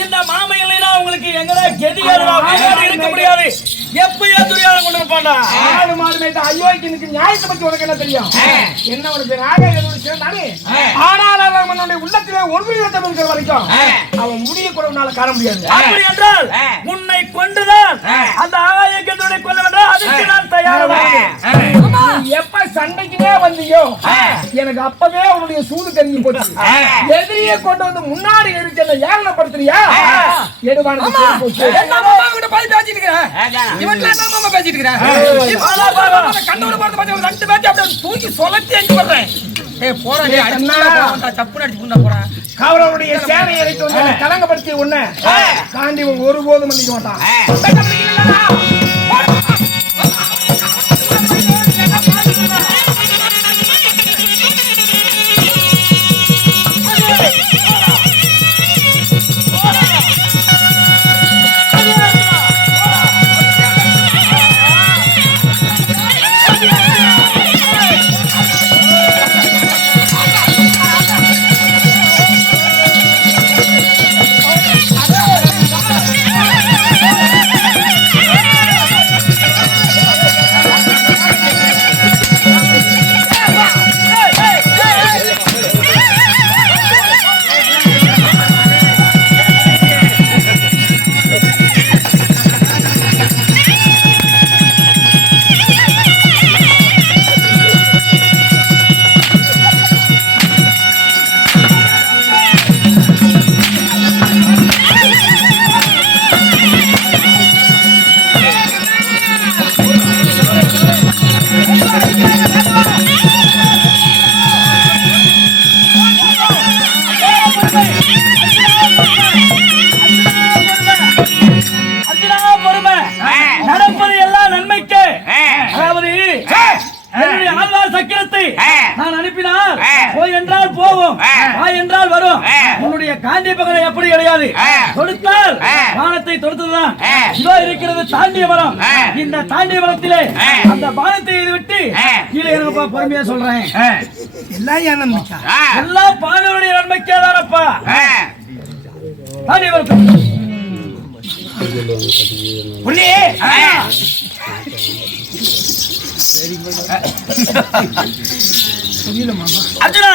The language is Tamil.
இந்த மாமையில உங்களுக்கு எங்கடா கெதியாடா இருக்க முடியாது. எப்பயே துரியால கொண்டு இருப்பான்டா. ஆடு மாடு மேய்த்த அயோக்கியனுக்கு நியாயத்தை பத்தி உனக்கு என்ன தெரியும்? என்ன உனக்கு நாக எதுவும் சேர்ந்தானே? ஆனால் அவனுடைய உள்ளத்திலே ஒன்றியத்தை இருக்கிற வரைக்கும் அவன் முடிய குறவுனால காண முடியாது. அப்படி என்றால் உன்னை கொண்டுதான் அந்த ஆயக்கத்துடைய கொல்ல வேண்டாம். அதுக்கு நான் தயாராக. எப்ப சண்டைக்குனே வந்தியோ எனக்கு அப்பவே அவனுடைய சூது கருங்கி போச்சு. எதிரியை கொண்டு வந்து முன்னாடி இருக்கு என்ன ஏளனப்படுத்துறியா? எடுவான போச்சு. என்ன மாமா கிட்ட போய் பேசிட்டு இருக்கற? இவன்ல என்ன மாமா பேசிட்டு இருக்கற? கண்ணோட பார்த்து பாத்து ரெண்டு பேட்டி அப்படியே தூக்கி சொலத்தி எங்க வர்றேன். ஏய் போடா நீ அடிச்சா தப்பு அடிச்சு புண்டா போடா. கவரவுடைய சேனை இறைக்கு வந்து கலங்கப்படுத்தி உன்னை காண்டி ஒருபோதும் மன்னிக்க மாட்டான். நான் அனுப்பினால் போய் என்றால் போவோம், வா என்றால் வரும். உன்னுடைய காண்டி பகலை எப்படி கிடையாது. தொடுத்தால் பானத்தை தொடுத்ததுதான். இதோ இருக்கிறது தாண்டிய மரம். இந்த தாண்டிய மரத்திலே அந்த பானத்தை விட்டு கீழே இருப்பா. பொறுமையா சொல்றேன். எல்லாம் ஏன் நம்பிக்கை? எல்லாம் பானவருடைய நன்மைக்கே தானப்பா. தாண்டிய மரத்தை அர்ஜுனா